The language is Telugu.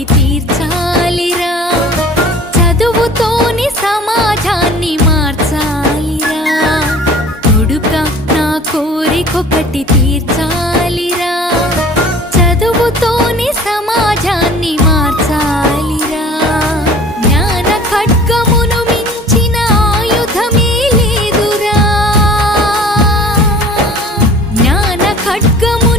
కోరికొకటి తీర్చాలిరా, చదువుతోని సమాజాన్ని మార్చాలిరా, కొడుక నా కోరికొకటి తీర్చాలిరా, చదువుతోని సమాజాన్ని మార్చాలిరా. జ్ఞాన ఖడ్గమును మించిన ఆయుధమే లేదురా, జ్ఞాన ఖడ్గము